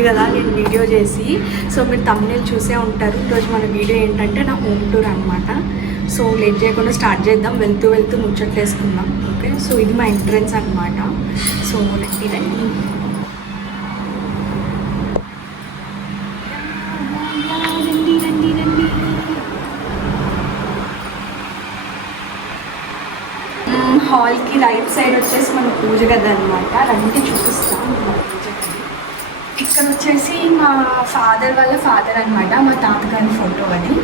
ఉంది కదా నేను వీడియో చేసి. సో మీరు తమిళ చూసే ఉంటారు. ఈరోజు మన వీడియో ఏంటంటే నా హోమ్ టూర్ అనమాట. సో లేట్ చేయకుండా స్టార్ట్ చేద్దాం. వెళ్తూ వెళ్తూ ముచ్చట్లు వేసుకుందాం. ఓకే, సో ఇది మా ఎంట్రన్స్ అనమాట. సో రండి. హాల్కి రైట్ సైడ్ వచ్చేసి మన పూజ గది అనమాట. రండి చూపిస్తాం మా పూజ గది. ఇక్కడ వచ్చేసి మా ఫాదర్ వాళ్ళ ఫాదర్ అనమాట, మా తాతగారి ఫోటో అది.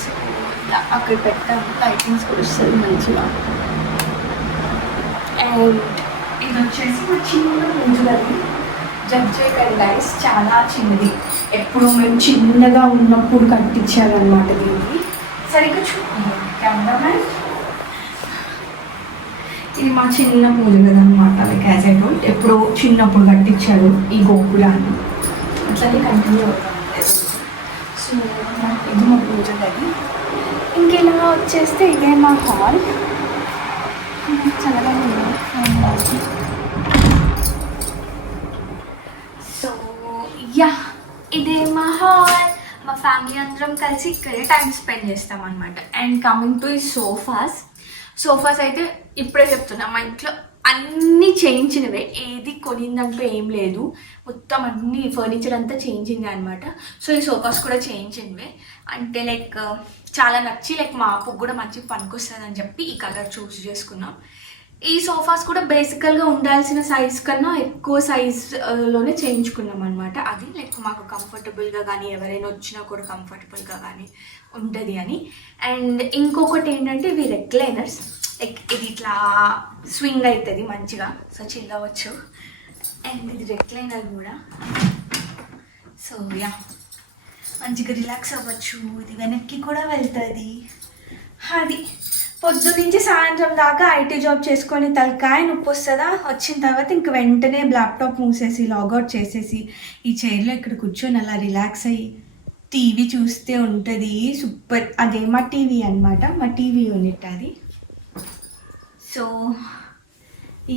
సో అక్కడ పెట్టాము. లైటింగ్స్ కూడా వస్తుంది మంచిగా. అండ్ ఇది వచ్చేసి మా చిన్న పూజ గది. జడ్జ్ చేయకండి గైస్, చాలా చిన్నది. ఎప్పుడు మేము చిన్నగా ఉన్నప్పుడు కట్టించారనమాట దీనికి. సరిగ్గా చూడండి కెమెరామ్యాన్. ఇది మా చిన్న పూజ కదా అనమాట. లైక్ యాజ్ ఐ టోల్డ్, ఎప్పుడో చిన్నప్పుడు కట్టించారు ఈ గోపురాన్ని. అట్లనే కంటిన్యూ అవుతాం. సో ఇది మా పూజ గది. ఇంకెలా వచ్చేస్తే ఇదే మా హాల్. చల్లగా ఉంది. సో యా, ఇదే మా హాల్. మా ఫ్యామిలీ అందరం కలిసి ఇక్కడే టైం స్పెండ్ చేస్తాం అనమాట. అండ్ కమింగ్ టు ఈ సోఫాస్ అయితే ఇప్పుడే చెప్తున్నా, మా ఇంట్లో అన్నీ చేయించినవే. ఏది కొనిందంటూ ఏం లేదు. మొత్తం అన్ని ఫర్నిచర్ అంతా చేయించింది అనమాట. సో ఈ సోఫాస్ కూడా చేయించినవే. అంటే లైక్ చాలా నచ్చి లైక్ మా అప్పుకు కూడా మంచిగా పనికొస్తుంది అని చెప్పి ఈ కలర్ చూస్ చేసుకున్నాం. ఈ సోఫాస్ కూడా బేసికల్గా ఉండాల్సిన సైజ్ కన్నా ఎక్కువ సైజ్లోనే చేయించుకున్నాం అనమాట. అది లైక్ మాకు కంఫర్టబుల్గా కానీ ఎవరైనా వచ్చినా కూడా కంఫర్టబుల్గా కానీ ఉంటుంది అని. అండ్ ఇంకొకటి ఏంటంటే ఇవి రెక్లైనర్స్. లైక్ ఇది ఇట్లా స్వింగ్ అవుతుంది మంచిగా, సో చిల్ అవ్వచ్చు. అండ్ ఇది రెక్లైనర్ కూడా. సో యా, మంచిగా రిలాక్స్ అవ్వచ్చు. ఇది వెనక్కి కూడా వెళ్తుంది. అది పొద్దు నుంచి సాయంత్రం దాకా ఐటీ జాబ్ చేసుకొని తలకాయ నొప్పి వస్తుందా. వచ్చిన తర్వాత ఇంక వెంటనే ల్యాప్టాప్ మూసేసి లాగౌట్ చేసేసి ఈ చైర్లో ఇక్కడ కూర్చొని అలా రిలాక్స్ అయ్యి టీవీ చూస్తే ఉంటుంది సూపర్. అదే మా టీవీ అనమాట, మా టీవీ యూనిట్ అది. సో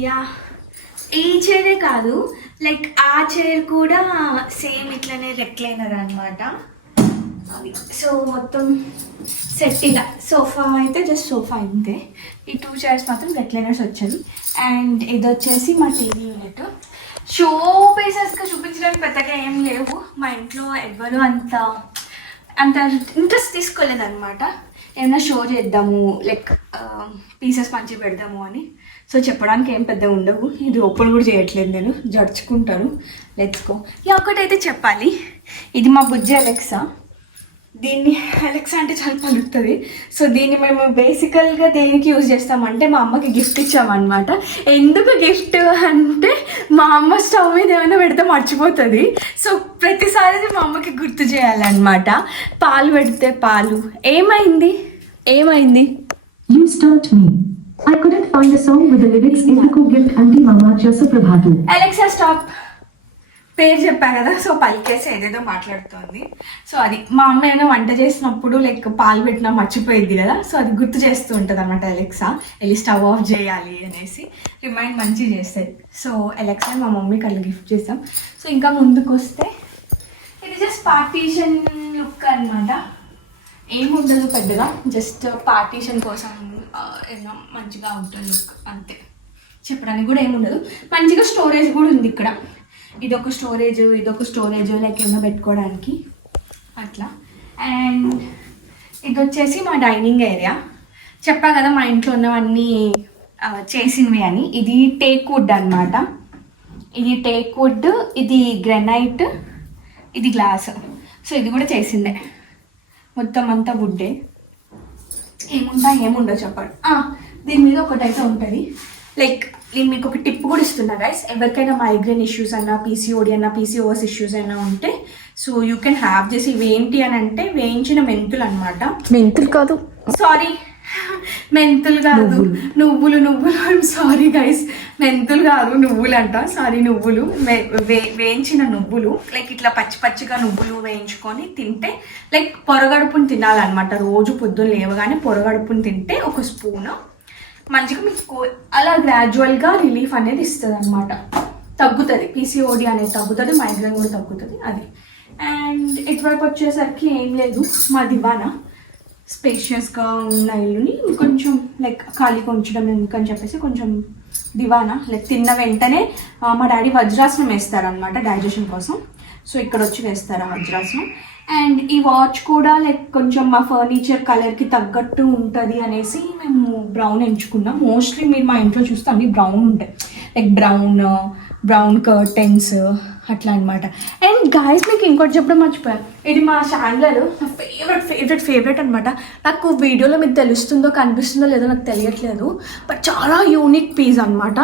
యా, ఈ చైరే కాదు, లైక్ ఆ చైర్ కూడా సేమ్ ఇట్లనే రెక్లైనర్ అనమాట. సో మొత్తం సెట్. ఇలా సోఫా అయితే జస్ట్ సోఫా అంతే. ఈ 2 చైర్స్ మాత్రం రెక్లైనర్స్ వచ్చాయి. అండ్ ఇది వచ్చేసి మా టీవీ యూనిట్. షో పీసెస్గా చూపించడానికి పెద్దగా ఏం లేవు. మా ఇంట్లో ఎవ్వరు అంత ఇంట్రెస్ట్ తీసుకోలేదన్నమాట. ఏమైనా షో చేద్దాము లైక్ పీసెస్ మంచిగా పెడదాము అని. సో చెప్పడానికి ఏం పెద్ద ఉండవు. ఇది ఓపెన్ కూడా చేయట్లేదు నేను, జడుచుకుంటాను. Let's go. ఒకటైతే చెప్పాలి, ఇది మా బుజ్జి అలెక్సా. దీన్ని అలెక్సా అంటే చాలా పలుకుతుంది. సో దీన్ని మేము బేసికల్గా దేనికి యూజ్ చేస్తామంటే మా అమ్మకి గిఫ్ట్ ఇచ్చామన్నమాట. ఎందుకు గిఫ్ట్ అంటే మా అమ్మ స్టవ్ మీద ఏమైనా పెడితే మర్చిపోతుంది. సో ప్రతిసారి మా అమ్మకి గుర్తు చేయాలన్నమాట. పాలు పెడితే పాలు ఏమైంది. You start me. I couldn't find a song with the lyrics ఎందుకు గిఫ్ట్ అంటే మమ్మ చేసే ప్రభాతం. Alexa stop. పేరు చెప్పా కదా, సో పలికేసి ఏదేదో మాట్లాడుతోంది. సో అది మా అమ్మ ఏమైనా వంట చేసినప్పుడు లైక్ పాలు పెట్టినా మర్చిపోయింది కదా, సో అది గుర్తు చేస్తూ ఉంటుంది అన్నమాట. అలెక్సా వెళ్ళి స్టవ్ ఆఫ్ చేయాలి అనేసి రిమైండ్ మంచిగా చేస్తుంది. సో అలెక్సా మా మమ్మీకి అలా గిఫ్ట్ చేస్తాం. సో ఇంకా ముందుకు వస్తే ఇది జస్ట్ పార్టీషన్ లుక్ అనమాట. ఏముండదు పెద్దగా, జస్ట్ పార్టీషన్ కోసం ఏమో మంచిగా ఉంటుంది లుక్ అంతే. చెప్పడానికి కూడా ఏముండదు. మంచిగా స్టోరేజ్ కూడా ఉంది ఇక్కడ. ఇదొక స్టోరేజ్ లైక్ ఏమైనా పెట్టుకోవడానికి అట్లా. అండ్ ఇది వచ్చేసి మా డైనింగ్ ఏరియా. చెప్పా కదా మా ఇంట్లో ఉన్నవన్నీ చేసినవి అని. ఇది టేక్ వుడ్ అనమాట. ఇది టేక్ వుడ్, ఇది గ్రెనైట్, ఇది గ్లాస్. సో ఇది కూడా చేసిందే. మొత్తం అంతా వుడ్డే. ఏముండో చెప్పండి. దీని మీద ఒకటైతే ఉంటుంది. లైక్ నేను మీకు ఒక టిప్ కూడా ఇస్తున్నా గైస్. ఎవరికైనా మైగ్రేన్ ఇష్యూస్ అన్నా, పీసీఓడి అన్నా, పీసీఓఎస్ ఇష్యూస్ అయినా ఉంటే so you can have this. ఇవి ఏంటి అని అంటే వేయించిన మెంతులు అనమాట. మెంతులు కాదు, సారీ మెంతులు కాదు, నువ్వులు. ఐఎమ్ సారీ గైస్, మెంతులు కాదు నువ్వులు అంట. సారీ, నువ్వులు, వేయించిన నువ్వులు. లైక్ ఇట్లా పచ్చిగా నువ్వులు వేయించుకొని తింటే లైక్ పొరగడుపుని తినాలన్నమాట. రోజు పొద్దున్న లేవగానే పొరగడుపుని తింటే ఒక స్పూన్ మంచిగా మీకు అలా గ్రాడ్యువల్గా రిలీఫ్ అనేది ఇస్తుంది అనమాట. తగ్గుతుంది, పీసీఓడి అనేది తగ్గుతుంది, మైగ్రేన్ కూడా తగ్గుతుంది అది. అండ్ ఇటువైపు వచ్చేసరికి ఏం లేదు, మా దివానా స్పేషియస్గా ఉన్న ఇల్లుని కొంచెం లైక్ ఖాళీగా ఉంచడం ఎందుకని చెప్పేసి కొంచెం దివానా లైక్ తిన్న వెంటనే మా డాడీ వజ్రాసనం వేస్తారనమాట డైజెషన్ కోసం. సో ఇక్కడ వచ్చి వేస్తారు ఆ వజ్రాసనం. అండ్ ఈ వాచ్ కూడా లైక్ కొంచెం మా ఫర్నిచర్ కలర్కి తగ్గట్టు ఉంటుంది అనేసి మేము బ్రౌన్ ఎంచుకున్నాం. మోస్ట్లీ మీరు మా ఇంట్లో చూస్తే అన్ని బ్రౌన్ ఉంటాయి, లైక్ బ్రౌన్ కర్టెన్స్ అట్లా అనమాట. అండ్ గాయస్ మీకు ఇంకోటి చెప్పడం మర్చిపోయాను, ఇది మా చాండ్లర్ నా ఫేవరెట్ అనమాట. నాకు వీడియోలో మీకు తెలుస్తుందో కనిపిస్తుందో లేదో నాకు తెలియట్లేదు, బట్ చాలా యూనిక్ పీస్ అనమాట.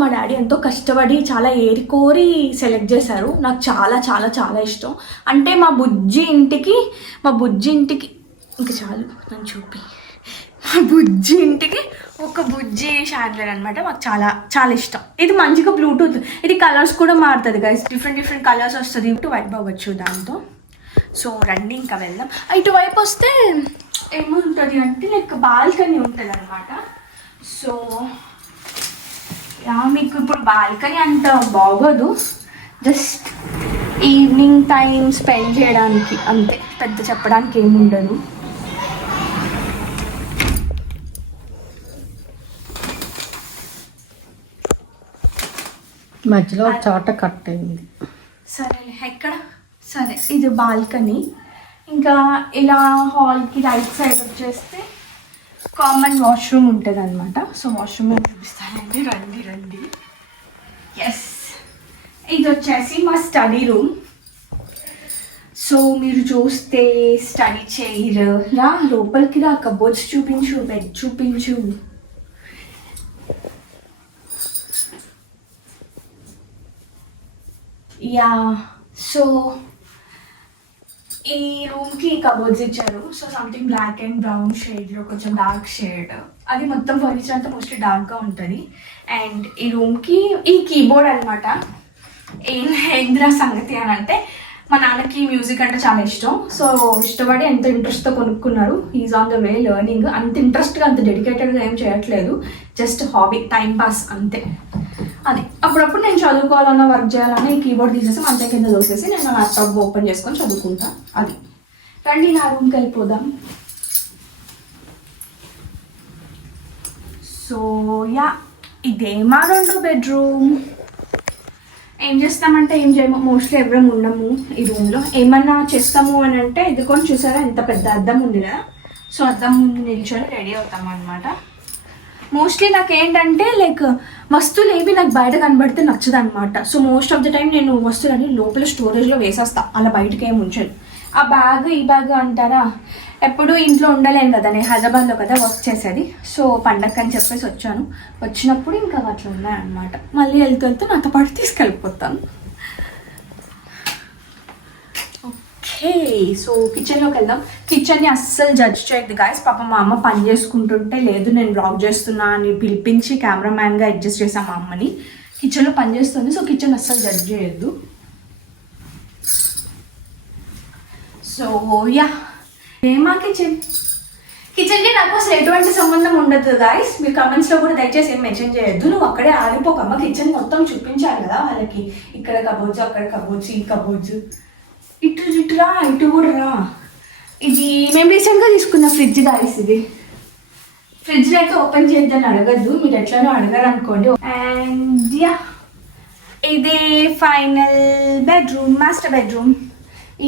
మా డాడీ ఎంతో కష్టపడి చాలా ఏరికోరి సెలెక్ట్ చేశారు. నాకు చాలా చాలా చాలా ఇష్టం. అంటే మా బుజ్జి ఇంటికి ఇంకా చాలు నన్ను చూపి, మా బుజ్జి ఇంటికి ఒక బుజ్జి షాండ్లర్ అనమాట. మాకు చాలా చాలా ఇష్టం. ఇది మంచిగా బ్లూటూత్, ఇది కలర్స్ కూడా మారుతుంది గైస్, డిఫరెంట్ కలర్స్ వస్తుంది, ఇటు వైపు అవ్వచ్చు దాంతో. సో రండి ఇంకా వెళ్దాం. ఇటువైపు వస్తే ఏముంటుంది అంటే లైక్ బాల్కనీ ఉంటుంది అనమాట. సో మీకు ఇప్పుడు బాల్కనీ అంత బాగోదు, జస్ట్ ఈవినింగ్ టైం స్పెండ్ చేయడానికి అంతే, పెద్ద చెప్పడానికి ఏముండదు. మధ్యలో చోట కట్ అయింది. సరే ఎక్కడ సరే, ఇది బాల్కనీ. ఇంకా ఇలా హాల్కి రైట్ సైడ్ వచ్చేస్తే కామన్ వాష్రూమ్ ఉంటుంది అనమాట. సో వాష్రూమ్ చూపిస్తానండి, రండి. ఎస్, ఇది వచ్చేసి మా స్టడీ రూమ్. సో మీరు చూస్తే స్టడీ చైర్, లోపలికి రా, కబోర్డ్స్ చూపించు, బెడ్ చూపించు. సో ఈ రూమ్కి కబోర్డ్స్ ఇచ్చారు. So something black and brown షేడ్లో కొంచెం డార్క్ షేడ్, అది మొత్తం ఫర్నిచర్ అంతా మోస్ట్లీ డార్క్గా ఉంటుంది. అండ్ ఈ రూమ్కి ఈ కీబోర్డ్ అనమాట. ఏంద్రా సంగతి అని అంటే, మా నాన్నకి మ్యూజిక్ అంటే చాలా ఇష్టం. సో ఇష్టపడి ఎంత ఇంట్రెస్ట్తో కొనుక్కున్నారు. Is on the way learning. అంత ఇంట్రెస్ట్గా అంత డెడికేటెడ్గా ఏం చేయట్లేదు, జస్ట్ హాబీ, టైం పాస్ అంతే. అది అప్పుడప్పుడు నేను చదువుకోవాలన్నా వర్క్ చేయాలన్నా ఈ కీబోర్డ్ తీసేసి మంచం కింద దోసేసి నేను ల్యాప్టాప్ ఓపెన్ చేసుకొని చదువుకుంటా. అది రండి నా రూమ్కి వెళ్ళిపోదాం. సో ఇదే మా 2వ బెడ్రూమ్. ఏం చేస్తామంటే ఏం చేయము, మోస్ట్లీ ఎవరం ఉండము ఈ రూమ్లో. ఏమన్నా చేస్తాము అని అంటే ఇదికొని చూసారా ఎంత పెద్ద అద్దం ఉంది కదా, సో అద్దం ముందు నిల్చొని రెడీ అవుతాము అనమాట. మోస్ట్లీ నాకు ఏంటంటే లైక్ వస్తువులు ఏవి నాకు బయట కనబడితే నచ్చదు అనమాట. So most of the time నేను వస్తువులన్నీ లోపల స్టోరేజ్లో వేసేస్తా, అలా బయటకి ఏమి ఉంచదు. ఆ బ్యాగ్ ఈ బ్యాగ్ అంటారా, ఎప్పుడు ఇంట్లో ఉండలేను కదా, నేను హైదరాబాద్లో కదా వర్క్ చేసేది. సో పండగ అని చెప్పేసి వచ్చాను, వచ్చినప్పుడు ఇంకా అట్లా ఉన్నాయన్నమాట. మళ్ళీ వెళ్తూ నాతో పాటు తీసుకెళ్ళిపోతాను. ఓకే, సో కిచెన్లోకి వెళ్దాం. కిచెన్ని అస్సలు జడ్జ్ చేయద్దు గాయస్. పాప మా అమ్మ పని చేసుకుంటుంటే లేదు నేను బ్లాగ్ చేస్తున్నా అని పిలిపించి కెమెరామ్యాన్గా అడ్జస్ట్ చేసాం మా అమ్మని. కిచెన్లో పని చేస్తుంది, సో కిచెన్ అస్సలు జడ్జ్ చేయొద్దు. సో మా కిచెన్కి నాకు అసలు ఎటువంటి సంబంధం ఉండదు గాయస్. మీరు కమెంట్స్లో కూడా దయచేసి ఏం మెన్షన్ చేయొద్దు. నువ్వు అక్కడే ఆగిపోకమ్మ, కిచెన్ మొత్తం చూపించాలి కదా వాళ్ళకి. ఇక్కడ కబోర్డ్స్, అక్కడ కబోర్డ్స్, ఈ కబోర్డ్స్, ఇటు రా, ఇటు కూడా రా. ఇది మేము రీసెంట్గా తీసుకున్న ఫ్రిడ్జ్ గాయస్. ఇది ఫ్రిడ్జ్లో అయితే ఓపెన్ చేద్దని అడగద్దు, మీరు ఎట్లనో అడగరు అనుకోండి. అండ్ ఇదే ఫైనల్ బెడ్రూమ్, మాస్టర్ బెడ్రూమ్.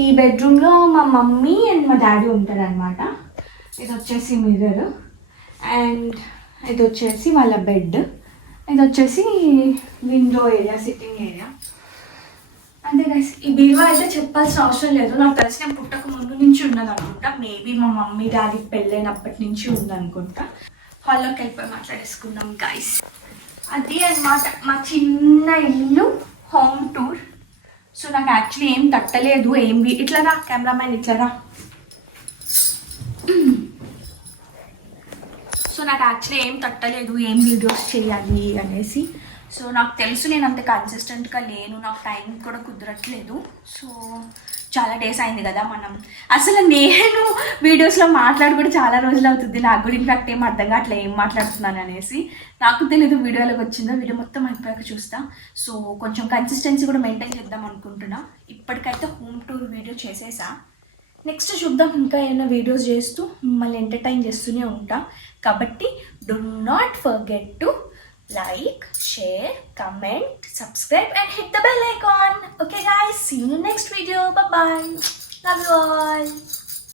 ఈ బెడ్రూమ్లో మా మమ్మీ అండ్ మా డాడీ ఉంటారు అనమాట. ఇది వచ్చేసి మిర్రర్, అండ్ ఇది వచ్చేసి వాళ్ళ బెడ్, ఇది వచ్చేసి విండో ఏరియా, సిట్టింగ్ ఏరియా. అంతే గైస్. ఈ బీరువా అయితే చెప్పాల్సిన అవసరం లేదు, నాకు తెలిసి నేను పుట్టక ముందు నుంచి ఉన్నది అనుకుంటా. మేబీ మా మమ్మీ డాడీ పెళ్ళైనప్పటి నుంచి ఉందనుకుంటా. హాల్లోకి వెళ్ళిపోయి మాట్లాడేసుకుందాం గైస్. అది అన్నమాట మా చిన్న ఇల్లు హోమ్ టూర్. సో నాకు యాక్చువల్లీ ఏం తట్టలేదు, ఇట్లా రా కెమెరామ్యాన్, ఇట్లా రా. సో నాకు యాక్చువల్లీ ఏం తట్టలేదు, ఏం వీడియోస్ చేయాలి అనేసి. సో నాకు తెలుసు నేను అంత కన్సిస్టెంట్గా లేను, నాకు టైం కూడా కుదరట్లేదు. సో చాలా డేస్ అయింది కదా మనం. అసలు నేను వీడియోస్లో మాట్లాడి కూడా చాలా రోజులు అవుతుంది. నాకు కూడా ఇన్ఫాక్ట్ ఏం అర్థం కావట్లే ఏం మాట్లాడుతున్నాను అనేసి. నాకు తెలీదు వీడియోలోకి వచ్చిందో. వీడియో మొత్తం అయిపోయాక చూస్తా. సో కొంచెం కన్సిస్టెన్సీ కూడా మెయింటైన్ చేద్దాం అనుకుంటున్నా. ఇప్పటికైతే హోమ్ టూర్ వీడియో చేసేసా. నెక్స్ట్ చూద్దాం, ఇంకా ఏమైనా వీడియోస్ చేస్తూ మిమ్మల్ని ఎంటర్టైన్ చేస్తూనే ఉంటా. కాబట్టి do not forget to like, share, comment, subscribe and hit the bell icon. Okay guys, see you in the next video. Bye bye. Love you all.